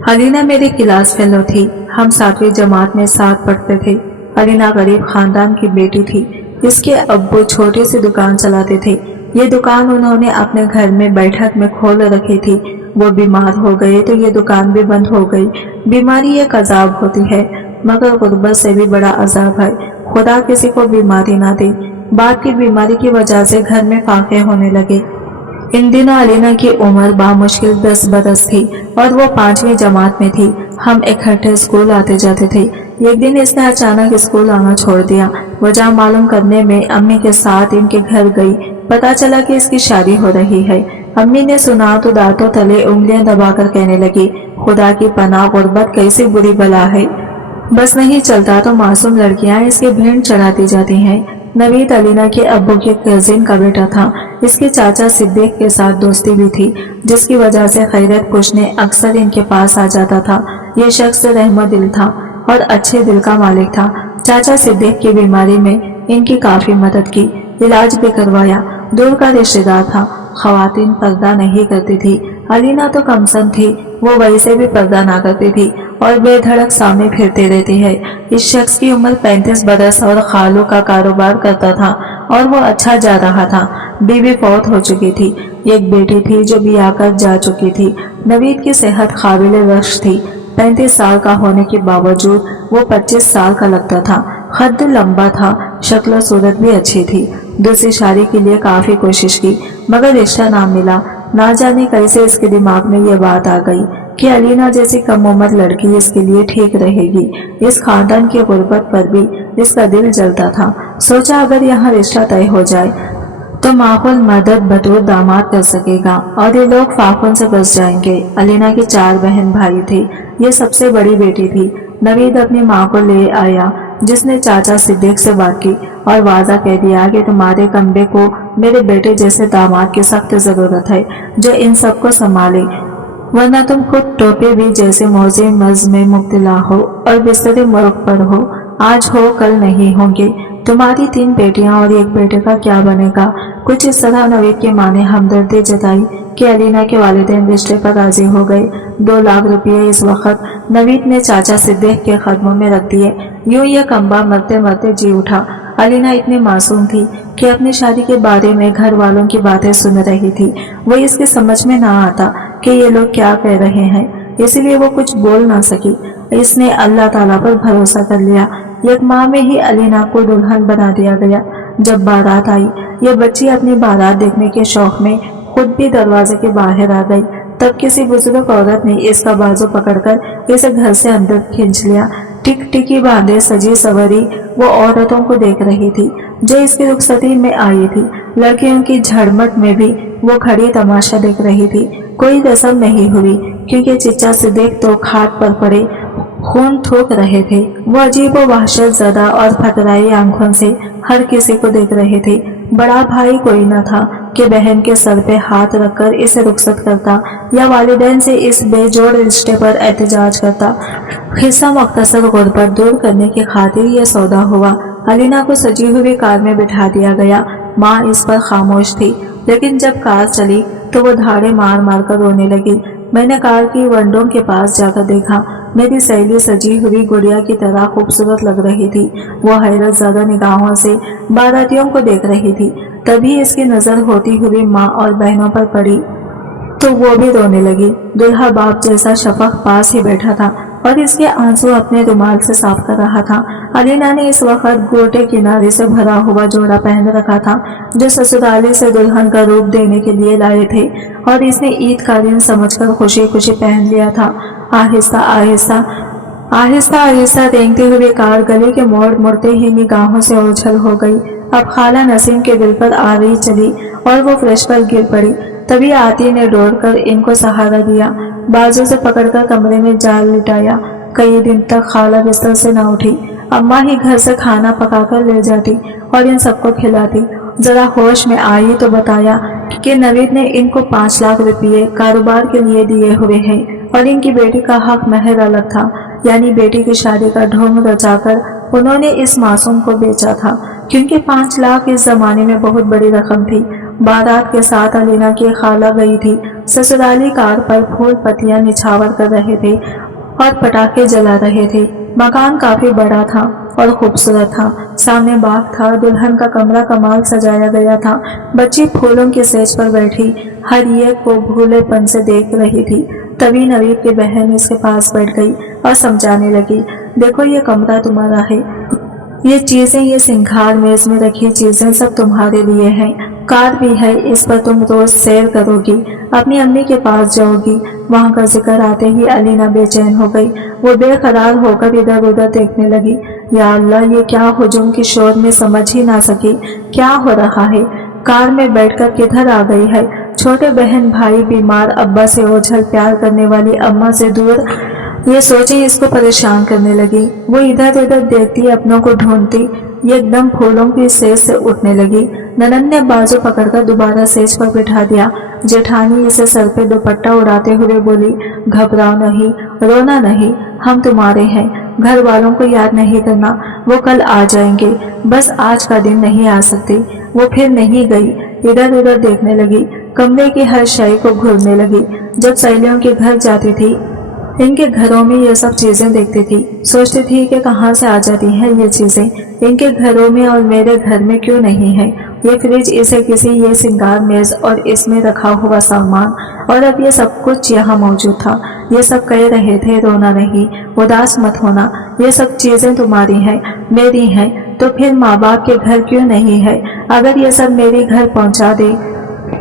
अलीना मेरी class fellow थी। हम 7वीं जमात में साथ पढ़ते थे। अलीना गरीब खानदान की बेटी थी। इसके अब्बू छोटी सी दुकान चलाते थे। ये दुकान उन्होंने अपने घर में बैठक में खोल रखी थी। वो बीमार हो गए तो ये दुकान भी बंद हो गई। बीमारी एक अजाब होती है, मगर गुर्बत से भी बड़ा अजाब है। खुदा किसी को बीमारी ना दे। बाप की बीमारी की वजह से घर में फाके होने लगे। इन दिनों अलीना की उम्र बामुश्किल 10 बरस थी और वो 5वीं जमात में थी। हम इकट्ठे स्कूल आते जाते थे। एक दिन इसने अचानक स्कूल आना छोड़ दिया। वजह मालूम करने में अम्मी के साथ इनके घर गई। पता चला कि इसकी शादी हो रही है। अम्मी ने सुना तो दांतों तले उंगलियां दबाकर कहने लगी, खुदा की पनाह, गुर्बत कैसी बुरी बला है। बस नहीं चलता तो मासूम लड़कियां इसके भेंट चढ़ाती जाती हैं। नवीद अलीना के अब्बू के कजिन का बेटा था। इसके चाचा सिद्दीक के साथ दोस्ती भी थी, जिसकी वजह से खैरियत पूछने अक्सर इनके पास आ जाता था। ये शख्स रहमत दिल था और अच्छे दिल का मालिक था। चाचा सिद्दीक की बीमारी में इनकी काफी मदद की, इलाज भी करवाया। दूर का रिश्तेदार था। खवातीन पर्दा नहीं करती थी। अलीना तो कमसन थी, वो वैसे भी पर्दा ना करती थी और बेधड़क सामने फिरते रहती है। इस शख्स की उम्र 35 बरस और खालों का कारोबार करता था और वो अच्छा जा रहा था। बीवी फौत हो चुकी थी। एक बेटी थी जो ब्याह कर जा चुकी थी। नवीद की सेहत काबिले रश्क थी। 35 साल का होने के बावजूद वो 25 साल का लगता था। कद लंबा था, शक्ल सूरत भी अच्छी थी। दूसरी शादी के लिए काफी कोशिश की, मगर रिश्ता ना मिला। ना जाने कैसे इसके दिमाग में ये बात आ गई कि अलीना जैसी कम उम्र लड़की इसके लिए ठीक रहेगी। इस खानदान की गुर्बत पर भी इसका दिल जलता था। सोचा अगर यहाँ रिश्ता तय हो जाए तो माहौल मदद बतौर दामाद कर सकेगा और ये लोग फाखों से बच जाएंगे। अलीना की 4 बहन भाई थे। ये सबसे बड़ी बेटी थी। नवीद अपनी माँ को ले आया, जिसने चाचा सिद्दीक से बात की और वादा कह दिया कि तुम्हारे कमरे को मेरे बेटे जैसे दामाद की सख्त जरूरत है, जो इन सबको संभाले, वरना तुम खुद टोपे भी जैसे मौजे मर्ज में मुब्तला हो और बिस्तरे मुर्ग पर हो। आज हो कल नहीं होंगे। तुम्हारी 3 बेटियां और 1 बेटे का क्या बनेगा। कुछ इस तरह नवीद की माँ ने हमदर्दी जताई कि अलीना के वालिदैन रिश्ते पर राजी हो गए। 2 लाख रुपये इस वक्त नवीद ने चाचा सिद्दीक के कदमों में रख दिए। यूं यह कम्बा मरते मरते जी उठा। अलीना इतनी मासूम थी कि अपनी शादी के बारे में घर वालों की बातें सुन रही थी। वो इसके समझ में ना आता कि ये लोग क्या कह रहे हैं, इसलिए वो कुछ बोल ना सकी। इसने अल्लाह ताला पर भरोसा कर लिया। एक माह में ही अलीना को दुल्हन बना दिया गया। जब बारात आई, ये बच्ची अपनी बारात देखने के शौक में खुद भी दरवाजे के बाहर आ गई। तब किसी बुजुर्ग औरत ने इसका बाजू पकड़कर इसे घर से अंदर खींच लिया। टिकटिकी बांधे सजी सवरी वो औरतों को देख रही थी जो इसकी रुखसती में आई थी। लड़कियों की झड़मट में भी वो खड़ी तमाशा देख रही थी। कोई रस्म नहीं हुई क्योंकि चिच्चा सिद्दीक तो खाट पर पड़े खून थूक रहे थे। वो अजीब व वहशत ज़दा और फतराई आंखों से हर किसी को देख रहे थे। बड़ा भाई कोई न था कि बहन के सर पे हाथ रखकर इसे रुखसत करता या वालिदैन से इस बेजोड़ रिश्ते पर एहतजाज करता। हिस्सा मुख्तसर गुर्बत दूर करने की खातिर यह सौदा हुआ। अलीना को सजी हुई कार में बिठा दिया गया। माँ इस पर खामोश थी, लेकिन जब कार चली तो वो धाड़े मार मार कर रोने लगी। मैंने कार की विंडो के पास जाकर देखा। मेरी सहेली सजी हुई गुड़िया की तरह खूबसूरत लग रही थी। वो हैरत ज़्यादा निगाहों से बारातियों को देख रही थी। तभी इसकी नजर होती हुई माँ और बहनों पर पड़ी तो वो भी रोने लगी। दुल्हा बाप जैसा शफक पास ही बैठा था और इसके आंसू अपने रुमाल से साफ कर रहा था। अलीना ने इस वक्त गोटे किनारे से भरा हुआ जोड़ा पहन रखा था जो ससुराली से दुल्हन का रूप देने के लिए लाए थे और इसने ईद का दिन समझकर खुशी खुशी पहन लिया था। आहिस्ता आहिस्ता आहिस्ता आहिस्ता रेंगती हुई कार गली के मोड़ मुड़ते ही निगाहों से ओझल हो गई। अब खाला नसीम के दिल पर आ रही चली और वो फ्रेश पर गिर पड़ी। तभी आती ने दौड़कर इनको सहारा दिया, बाजू से पकड़कर कमरे में जाल लिटाया। कई दिन तक खाला बिस्तर से न उठी। अम्मा ही घर से खाना पकाकर ले जाती और इन सबको खिलाती। जरा होश में आई तो बताया कि नवीद ने इनको 5 लाख रुपये कारोबार के लिए दिए हुए हैं और इनकी बेटी का हक महर अलग था, यानी बेटी की शादी का ढोंग रचाकर उन्होंने इस मासूम को बेचा था, क्योंकि 5 लाख इस जमाने में बहुत बड़ी रकम थी। बारात के साथ अलीना की खाला गई थी। ससुराली कार पर फूल पत्तियां निछावर कर रहे थे और पटाखे जला रहे थे। मकान काफी बड़ा था और खूबसूरत था। सामने बाग था, दुल्हन का कमरा कमाल सजाया गया था। बच्ची फूलों की सेज पर बैठी हर एक को भूलेपन से देख रही थी। तभी नवीद की बहन इसके पास बैठ गई और समझाने लगी, देखो ये कमरा तुम्हारा है, ये चीजें, ये सिंगार मेज में रखी चीजें सब तुम्हारे लिए हैं। कार भी है, इस पर तुम रोज सैर करोगी, अपनी अम्मी के पास जाओगी। वहां का जिक्र आते ही अलीना बेचैन हो गई। वो बेकरार होकर इधर उधर देखने लगी। या अल्लाह, ये क्या हुजूम की शोर में समझ ही ना सकी क्या हो रहा है। कार में बैठकर किधर आ गई है। छोटे बहन भाई बीमार, अब्बा से ओझल, प्यार करने वाली अम्मा से दूर, ये सोचें इसको परेशान करने लगी। वो इधर उधर देखती, अपनों को ढूंढती, ये एकदम फूलों की सेज से उठने लगी। ननद ने बाजू पकड़कर दोबारा सेज पर बिठा दिया। जेठानी इसे सर पे दुपट्टा उड़ाते हुए बोली, घबराओ नहीं, रोना नहीं, हम तुम्हारे हैं। घर वालों को याद नहीं करना, वो कल आ जाएंगे, बस आज का दिन नहीं आ सकते। वो फिर नहीं गई, इधर उधर देखने लगी, कमरे की हर शय को घूरने लगी। जब सहेलियों के घर जाती थी, इनके घरों में ये सब चीजें देखती थी, सोचती थी कि कहाँ से आ जाती हैं ये चीजें, इनके घरों में और मेरे घर में क्यों नहीं है। ये फ्रिज, इसे किसी, ये सिंगार मेज और इसमें रखा हुआ सामान, और अब ये सब कुछ यहाँ मौजूद था। ये सब कह रहे थे, रोना नहीं, उदास मत होना, ये सब चीजें तुम्हारी हैं, मेरी हैं, तो फिर माँ बाप के घर क्यों नहीं है। अगर ये सब मेरे घर पहुँचा दे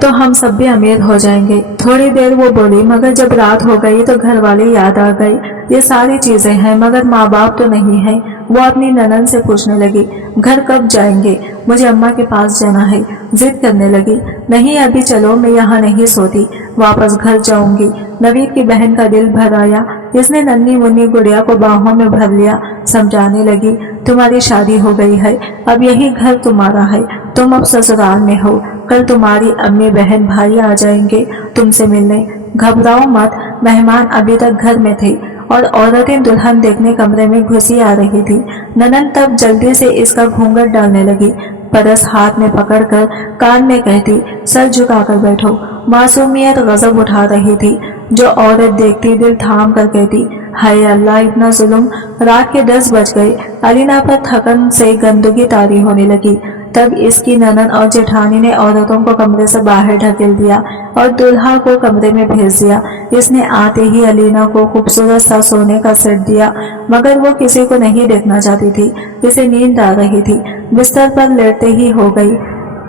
तो हम सब भी अमीर हो जाएंगे। थोड़ी देर वो बोली, मगर जब रात हो गई तो घर वाले याद आ गए। ये सारी चीजें हैं मगर माँ बाप तो नहीं है। वो अपनी ननद से पूछने लगी, घर कब जाएंगे, मुझे अम्मा के पास जाना है। जिद करने लगी, नहीं अभी चलो, मैं यहाँ नहीं सोती, वापस घर जाऊंगी। नवीद की बहन का दिल भर आया। इसने नन्ही मुन्नी गुड़िया को बाहों में भर लिया। समझाने लगी, तुम्हारी शादी हो गई है, अब यही घर तुम्हारा है, तुम अब ससुराल में हो, कल तुम्हारी अम्मी बहन भाई आ जाएंगे तुमसे मिलने। घबराओ मत, मेहमान अभी तक घर में थे और औरतें दुल्हन देखने कमरे में घुसी आ रही थी। ननद तब जल्दी से इसका घूंघट डालने लगी। परस हाथ में पकड़कर कान में कहती, सर झुकाकर बैठो। मासूमियत गजब उठा रही थी। जो औरत देखती दिल थाम कर कहती, हाय अल्लाह, इतना जुल्म। रात के 10 बज गए। अलीना पर थकन से गंदगी तारी होने लगी। तब इसकी ननद और जेठानी ने औरतों को कमरे से बाहर ढकेल दिया और दूल्हा को कमरे में भेज दिया। इसने आते ही अलीना को खूबसूरत सा सोने का सेट दिया, मगर वो किसी को नहीं देखना चाहती थी। इसे नींद आ रही थी, बिस्तर पर लेटते ही हो गई।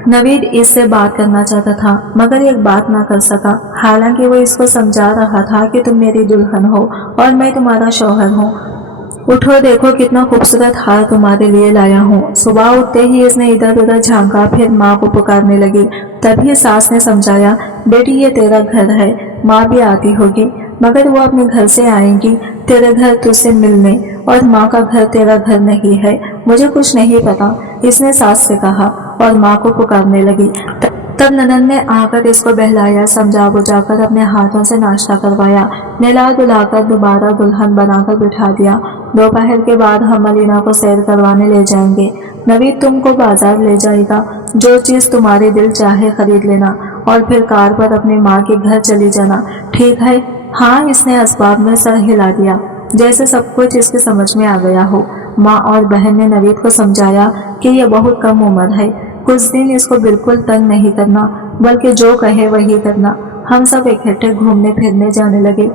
नवीद इससे बात करना चाहता था मगर एक बात ना कर सका। हालांकि वो इसको समझा रहा था कि तुम मेरी दुल्हन हो और मैं तुम्हारा शौहर हूँ। उठो, देखो कितना खूबसूरत हार तुम्हारे लिए लाया हूँ। सुबह उठते ही इसने इधर उधर झांका, फिर माँ को पुकारने लगी। तभी सास ने समझाया, बेटी ये तेरा घर है, माँ भी आती होगी, मगर वो अपने घर से आएंगी तेरे घर तुझसे मिलने, और माँ का घर तेरा घर नहीं है। मुझे कुछ नहीं पता, इसने सास से कहा और माँ को पुकारने लगी। तब ननद ने आकर इसको बहलाया, समझा बुझाकर अपने हाथों से नाश्ता करवाया, नहला धुलाकर दोबारा दुल्हन बनाकर बिठा दिया। दोपहर के बाद हम अलीना को सैर करवाने ले जाएंगे। नवीद तुमको बाजार ले जाएगा, जो चीज तुम्हारे दिल चाहे खरीद लेना, और फिर कार पर अपनी माँ के घर चली जाना, ठीक है। हाँ, इसने असबाब में सर हिला दिया, जैसे सब कुछ इसके समझ में आ गया हो। माँ और बहन ने नवीद को समझाया कि यह बहुत कम उम्र है, कुछ दिन इसको बिल्कुल तंग नहीं करना, बल्कि जो कहे वही करना। हम सब इकट्ठे घूमने फिरने जाने लगे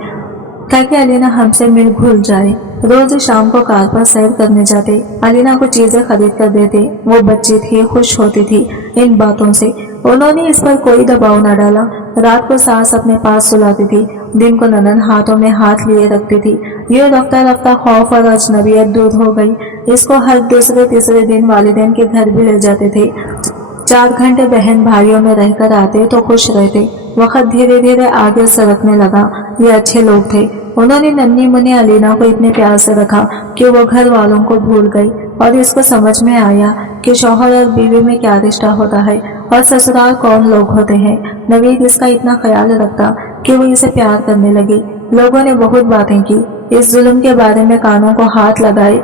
ताकि अलीना हमसे मिल घुल जाए। रोज शाम को कार पर सैर करने जाते, अलीना को चीजें खरीद कर देते। वो बच्ची थी, खुश होती थी इन बातों से। उन्होंने इस पर कोई दबाव न डाला। रात को सास अपने पास सुलाती थी, दिन को ननद हाथों में हाथ लिए रखती थी। ये रफ्ता रफ्ता खौफ और अजनबियत दूर हो गई। इसको हर दूसरे तीसरे दिन वालिदैन के घर भी ले जाते थे। 4 घंटे बहन भाइयों में रहकर आते तो खुश रहते। वक्त धीरे धीरे आगे सरकने लगा। ये अच्छे लोग थे। उन्होंने नन्ही मुन्नी अलीना को इतने प्यार से रखा कि वो घर वालों को भूल गई, और इसको समझ में आया कि शौहर और बीवी में क्या रिश्ता होता है और ससुराल कौन लोग होते हैं। नवीद इसका इतना ख्याल रखता कि वो इसे प्यार करने लगी। लोगों ने बहुत बातें की, इस जुल्म के बारे में कानों को हाथ लगाए,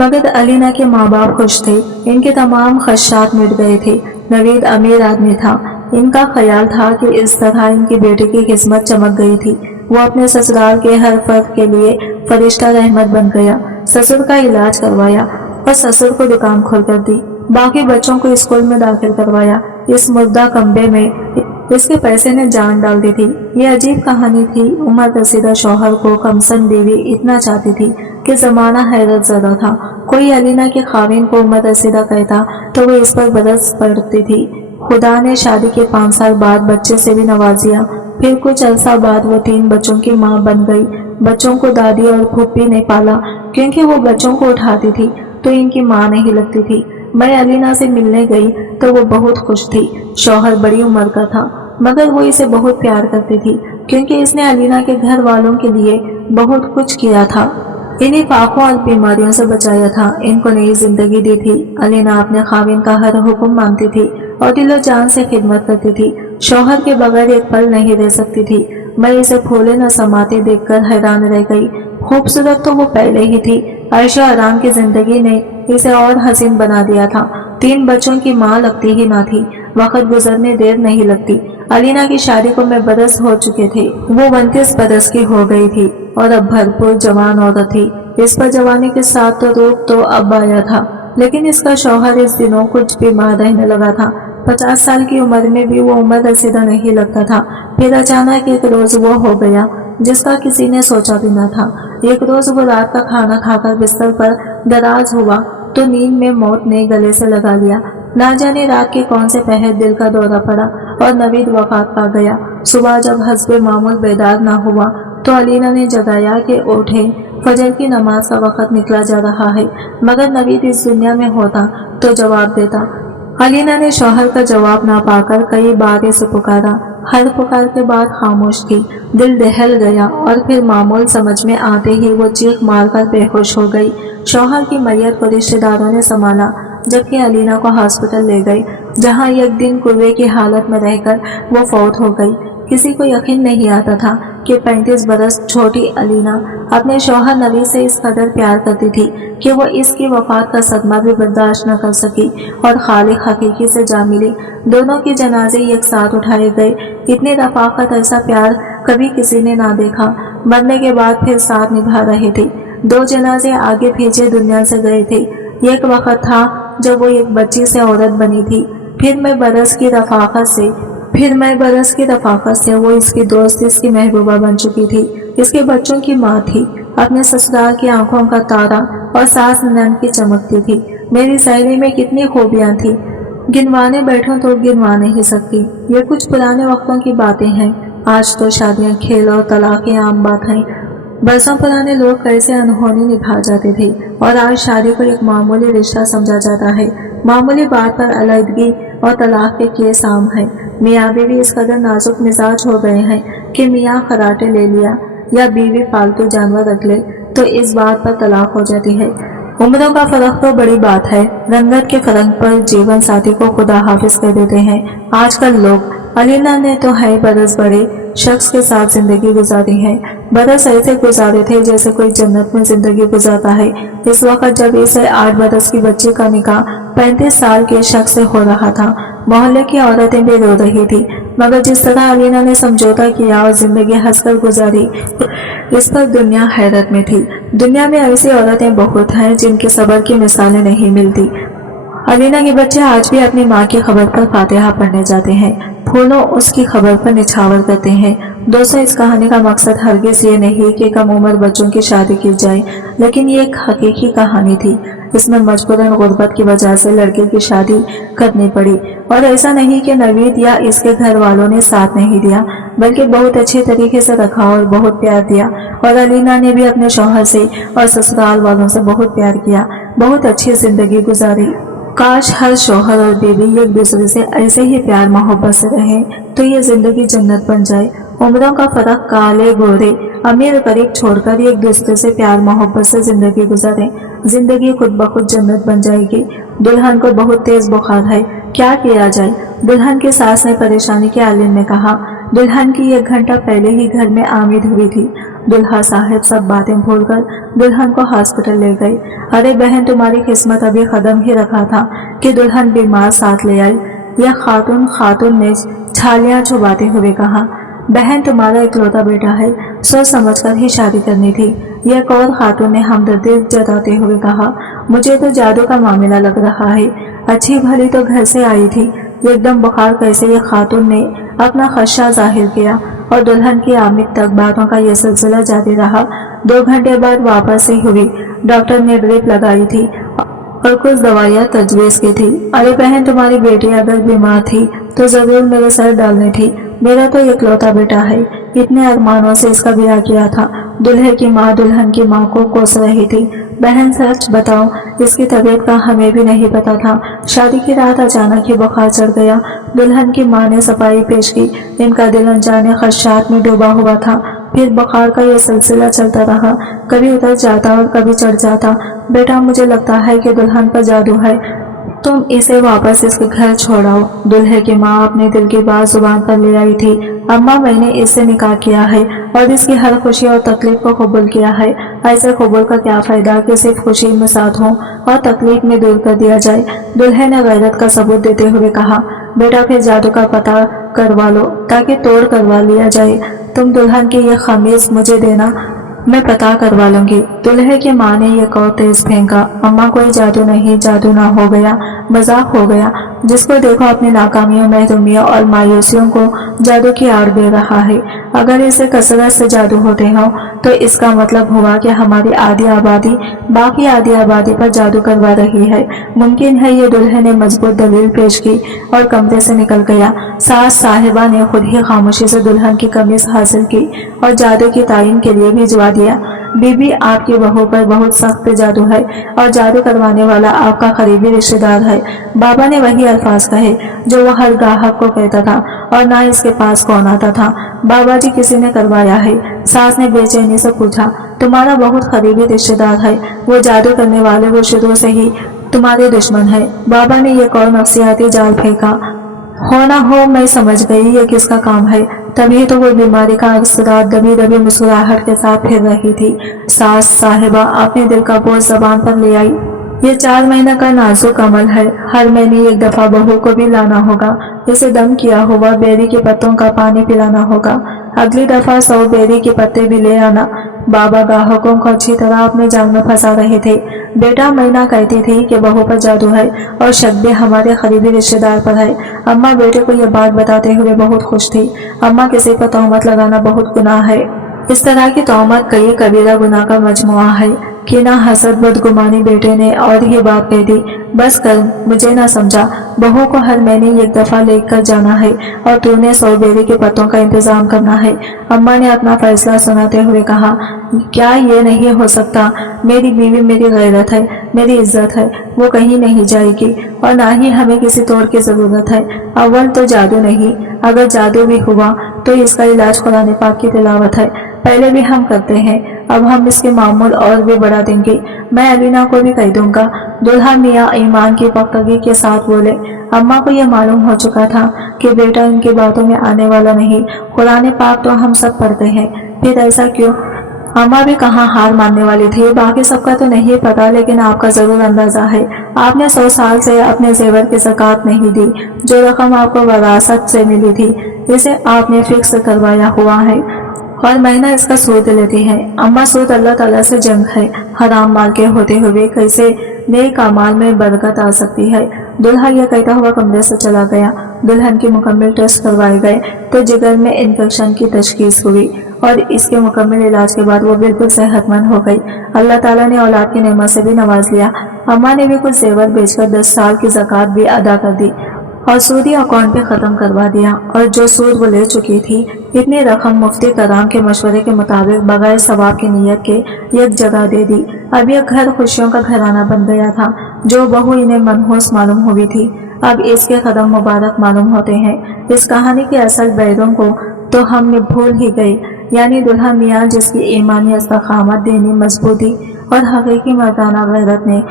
मगर अलीना के माँ बाप खुश थे। इनके तमाम खदशात मिट गए थे। नवीद अमीर आदमी था, इनका ख्याल था कि इस तरह इनकी बेटी की किस्मत चमक गई थी। वो अपने ससुराल के हर फर्द के लिए फरिश्ता रहमत बन गया। ससुर का इलाज करवाया और ससुर को दुकान खोल कर दी। बाकी बच्चों को स्कूल में दाखिल करवाया। इस मुर्दा कमबे में इसके पैसे ने जान डाल दी थी। ये अजीब कहानी थी। उमर रसीदा शौहर को कमसन बीवी इतना चाहती थी कि जमाना हैरत ज़दा था। कोई अलीना के खाविन को उमर रसीदा कहता तो वो इस पर बरस पड़ती थी। खुदा ने शादी के 5 साल बाद बच्चे से भी नवाजिया। फिर कुछ अरसा बाद वो 3 बच्चों की माँ बन गई। बच्चों को दादी और फूफी ने पाला। क्योंकि वो बच्चों को उठाती थी तो इनकी माँ नहीं लगती थी। मैं अलीना से मिलने गई तो वो बहुत खुश थी। शौहर बड़ी उम्र का था मगर वो इसे बहुत प्यार करती थी क्योंकि इसने अलीना के घर वालों के लिए बहुत कुछ किया था। इन्हें पापों और बीमारियों से बचाया था। इनको नई जिंदगी दी थी। अलीना अपने खाविन का हर हुक्म मानती थी और दिलो जान से खिदमत करती थी। शौहर के बगैर एक पल नहीं रह सकती थी। मैं इसे फूले न समाते देखकर हैरान रह गई। खूबसूरत तो वो पहले ही थी। आयशा आराम की जिंदगी ने इसे और हसीन बना दिया था। 3 बच्चों की माँ लगती ही ना थी। वक्त गुजरने देर नहीं लगती। अलीना की शादी को में बरस हो चुके थे। वो 29 बरस की हो गई थी और अब भरपूर जवान औरत थी। इस पर जवानी के साथ तो रूप तो अब आया था, लेकिन इसका शौहर इस दिनों कुछ बीमार रहने लगा था। 50 साल की उम्र में भी वो उम्र रसीदा नहीं लगता था। फिर अचानक एक रोज वो हो गया जिसका किसी ने सोचा भी न था। एक रोज वो रात का खाना खाकर बिस्तर पर दराज हुआ तो नींद में मौत ने गले से लगा लिया। ना जाने रात के कौन से पहर दिल का दौरा पड़ा और नवीद वफात पा गया। सुबह जब हस्बे मामूल बेदार ना हुआ तो अलीना ने जगाया कि उठे, फजर की नमाज का वक्त निकला जा रहा है। मगर नवीद इस दुनिया में होता तो जवाब देता। अलीना ने शौहर का जवाब ना पाकर कई बार इसे पुकारा। हर पुकार के बाद खामोश थी। दिल दहल गया और फिर मामूल समझ में आते ही वो चीख मारकर बेहोश हो गई। शौहर की मैयत को रिश्तेदारों ने संभाला जबकि अलीना को हॉस्पिटल ले गए, जहां एक दिन कुएं की हालत में रहकर वो फौत हो गई। किसी को यकीन नहीं आता था कि 35 बरस छोटी अलीना अपने शौहर नवीद से इस कदर प्यार करती थी कि वो इसकी वफात का सदमा भी बर्दाश्त न कर सकी और खालिक हकीकी से जा मिली। दोनों के जनाजे एक साथ उठाए गए। इतनी रफाकत, ऐसा प्यार कभी किसी ने ना देखा। मरने के बाद फिर साथ निभा रहे थे। 2 जनाजे आगे पीछे दुनिया से गए थे। एक वक्त था जब वो एक बच्ची से औरत बनी थी। फिर मैं बरस की रफाकत से वो इसकी दोस्त, इसकी महबूबा बन चुकी थी। इसके बच्चों की माँ थी। अपने ससुराल की आंखों का तारा और सास ननद की चमकती थी। मेरी सहेली में कितनी खूबियां थी, गिनवाने बैठो तो गिनवा नहीं सकती। ये कुछ पुराने वक्तों की बातें हैं। आज तो शादियां, खेल और तलाकें आम बात हैं। बरसों पुराने लोग कैसे अनहोनी निभा जाते थे और आज शादी को एक मामूली रिश्ता समझा जाता है। मामूली बात पर अलहदगी और तलाक के केस आम है। मियाँ बीवी इस कदर नाजुक मिजाज हो गए हैं कि मियाँ खराटे ले लिया या बीवी पालतू जानवर रख ले तो इस बात पर तलाक हो जाती है। उम्रों का फर्क तो बड़ी बात है, रंगत के फर्क पर जीवन साथी को खुदा हाफिज कर देते हैं आजकल लोग। अलीना ने तो है बरस बड़े शख्स के साथ जिंदगी गुजारी है। बरस ऐसे गुजारे थे जैसे कोई जन्नत में जिंदगी गुजारता है। इस वक्त जब इसे 8 बरस की बच्ची का निकाह 35 साल के शख्स से हो रहा था, मोहल्ले की औरतें भी रो रही थी। मगर जिस तरह अलीना ने समझौता किया और जिंदगी हंसकर गुजारी, इस पर दुनिया हैरत में थी। दुनिया में ऐसी औरतें बहुत हैं जिनके सब्र की मिसालें नहीं मिलती। अलीना के बच्चे आज भी अपनी माँ की खबर पर फातिहा पढ़ने जाते हैं। फूलों उसकी खबर पर निछावर करते हैं। दोस्तों, इस कहानी का मकसद हरगिज ये नहीं कि कम उम्र बच्चों की शादी की जाए, लेकिन ये एक हकीकी कहानी थी। इसमें मजबूरन गुर्बत की वजह से लड़के की शादी करनी पड़ी और ऐसा नहीं कि नवीद या इसके घर वालों ने साथ नहीं दिया, बल्कि बहुत अच्छे तरीके से रखा और बहुत प्यार दिया। और अलीना ने भी अपने शौहर से और ससुराल वालों से बहुत प्यार किया, बहुत अच्छी जिंदगी गुजारी। काश हर शौहर और बीवी एक दूसरे से ऐसे ही प्यार मोहब्बत से रहे तो ये जिंदगी जन्नत बन जाए। उम्रों का फर्क, काले गोरे अमीर गरीब छोड़कर एक दूसरे से प्यार मोहब्बत से जिंदगी गुजारे, जिंदगी खुद ब खुद जन्नत बन जाएगी। दुल्हन को बहुत तेज बुखार है, क्या किया जाए? दुल्हन की सास ने परेशानी के आलिम में कहा। दुल्हन की 1 घंटा पहले ही घर में आमद हुई थी। दुल्हा साहब सब बातें भूलकर दुल्हन को हॉस्पिटल ले गए। अरे बहन, तुम्हारी किस्मत अभी कदम ही रखा था कि दुल्हन बीमार साथ ले आई। यह खातून ने छालियां छुपाते हुए कहा। बहन, तुम्हारा इकलौता बेटा है, सोच समझकर ही शादी करनी थी। यह एक और खातून ने हमदर्दी जताते हुए कहा। मुझे तो जादू का मामला लग रहा है। अच्छी भली तो घर से आई थी, एकदम बुखार कैसे ये खातून ने अपना खदशा जाहिर किया और दुल्हन की आमद तक बातों का यह सिलसिला जारी रहा। 2 घंटे बाद वापस ही हुई। डॉक्टर ने ड्रिप लगाई थी और कुछ दवाइयाँ तजवीज़ की थी। अरे बहन, तुम्हारी बेटी अगर बीमार थी तो जरूर मेरे सर डालनी थी। मेरा तो इकलौता बेटा है, इतने अरमानों से इसका ब्याह किया था। दुल्हे की माँ दुल्हन की माँ को कोस रही थी। बहन, सच बताओ, इसकी तबीयत का हमें भी नहीं पता था। शादी की रात अचानक ही बुखार चढ़ गया। दुल्हन की माँ ने सफाई पेश की। इनका दिल अनजाने खदशात में डूबा हुआ था। फिर बुखार का यह सिलसिला चलता रहा, कभी उतर जाता और कभी चढ़ जाता। बेटा, मुझे लगता है कि दुल्हन पर जादू है, तुम इसे वापस इसके घर छोड़ाओ। दुल्हे की माँ अपने दिल की बात जुबान पर ले आई थी। अम्मा, मैंने इससे निकाह किया है और इसकी हर खुशी और तकलीफ को कबूल किया है। ऐसे कबूल का क्या फायदा कि सिर्फ खुशी में साथ हो और तकलीफ में दूर कर दिया जाए। दुल्हे ने गैरत का सबूत देते हुए कहा। बेटा, फिर जादू का पता करवा लो ताकि तोड़ करवा लिया जाए। तुम दुल्हन की ये खमीज मुझे देना, मैं पता करवा लूंगी। दुल्हे की माँ ने यह कौर तेज फेंका। अम्मा, कोई जादू नहीं, जादू ना हो गया, मजाक हो गया। जिसको देखो अपनी नाकामियों, महरूमियों और मायूसियों को जादू की आड़ दे रहा है। अगर इसे कसरत से जादू होते हो तो इसका मतलब हुआ कि हमारी आधी आबादी बाकी आधी आबादी पर जादू करवा रही है। मुमकिन है। ये दुल्हे ने मजबूत दलील पेश की और कमरे से निकल गया। सास साहिबा ने खुद ही खामोशी से दुल्हन की कमीज हासिल की और जादू की तायीन के लिए भिजवा दिया। बीबी, आपकी बहू पर बहुत सख्त जादू है और जादू करवाने वाला आपका करीबी रिश्तेदार है। बाबा ने वही अल्फाज कहे जो वह हर ग्राहक को कहता था और ना इसके पास कौन आता था। बाबा जी, किसी ने करवाया है? सास ने बेचैनी से पूछा। तुम्हारा बहुत करीबी रिश्तेदार है, वो जादू करने वाले, वो शुरू से ही तुम्हारे दुश्मन है। बाबा ने एक और नफसियाती जाल फेंका। हो ना हो, मैं समझ गई ये किसका काम है। तभी तो वो बीमारी का असरार दबी दबी मुस्कुराहट के साथ फिर रही थी। सास साहिबा अपने दिल का बोझ जबान पर ले आई। ये 4 महीने का नाजुक अमल है। हर महीने एक दफा बहू को भी लाना होगा। इसे दम किया हुआ बेरी के पत्तों का पानी पिलाना होगा। अगली दफा 100 बेरी के पत्ते भी ले आना। बाबा ग्राहकों को अच्छी तरह अपने जाल में फंसा रहे थे। बेटा, मैं ना कहती थी कि बहू पर जादू है और शक भी हमारे करीबी रिश्तेदार पर है। अम्मा बेटे को यह बात बताते हुए बहुत खुश थी। अम्मा, किसी पर तोहमत लगाना बहुत गुनाह है। इस तरह की तोहमत कई कबीरा गुनाह का मजमुआ है। कीना, हसद, बदगुमानी। बेटे ने और ही बात कह दी। बस कर, मुझे ना समझा। बहू को हर महीने एक दफा लेकर जाना है और तूने 100 बेरी के पत्तों का इंतजाम करना है। अम्मा ने अपना फैसला सुनाते हुए कहा। क्या ये नहीं हो सकता? मेरी बीवी मेरी गैरत है, मेरी इज्जत है, वो कहीं नहीं जाएगी और ना ही हमें किसी तोड़ की जरूरत है। अव्वल तो जादू नहीं, अगर जादू भी हुआ तो इसका इलाज कुरान पाक की तिलावत है। पहले भी हम करते हैं, अब हम इसके मामूल और भी बढ़ा देंगे। मैं अलीना को भी कह दूंगा। दुल्हा मियाँ ईमान की पख्तगी के साथ बोले। अम्मा को यह मालूम हो चुका था कि बेटा इनकी बातों में आने वाला नहीं। कुरान पाक तो हम सब पढ़ते हैं, फिर ऐसा क्यों? अम्मा भी कहाँ हार मानने वाली थी। बाकी सबका तो नहीं पता, लेकिन आपका जरूर अंदाजा है। आपने 100 साल से अपने जेवर की ज़कात नहीं दी। जो रकम आपको विरासत से मिली थी, इसे आपने फिक्स करवाया हुआ है और महीना इसका सूद लेती है। अम्मा, सूद अल्लाह ताला से जंग है। हराम माल के होते हुए कैसे नेक अमाल में बरकत आ सकती है। दुल्हा यह कहता हुआ कमरे से चला गया। दुल्हन की मुकम्मल टेस्ट करवाए गए तो जिगर में इन्फेक्शन की तशखीस हुई और इसके मुकम्मल इलाज के बाद वो बिल्कुल सेहतमंद हो गई। अल्लाह ताला ने औलाद की नेमत से भी नवाज लिया। अम्मा ने भी कुछ जेवर बेचकर 10 साल की ज़कात भी अदा कर दी और सूदी अकाउंट पे ख़त्म करवा दिया और जो सूद वो ले चुकी थी, इतनी रकम मुफ्ती कराम के मशवरे के मुताबिक बगैर सवाब की नीयत के एक जगह दे दी। अब यह घर खुशियों का घराना बन गया था। जो बहू इन्हें मनहूस मालूम हुई थी, अब इसके कदम मुबारक मालूम होते हैं। इस कहानी के असल बैरों को तो हमने भूल ही गए, यानी दुल्हा मियाँ जिसकी ईमानी इस्तकामत, दीनी मजबूती और हकीकी मर्दाना गैरत ने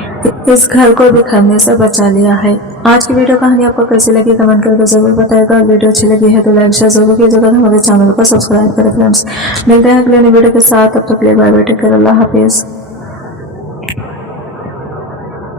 इस घर को बिखरने से बचा लिया है। आज की वीडियो कहानी आपको कैसी लगी कमेंट करके जरूर बताएगा। वीडियो अच्छी लगी है तो लाइक शेयर जरूर कीजिएगा। हमारे चैनल को सब्सक्राइब करें फ्रेंड्स। मिलते हैं अगले वीडियो के साथ, तब तक के लिए बाय बाय, टेक केयर, अल्लाह हाफिज़।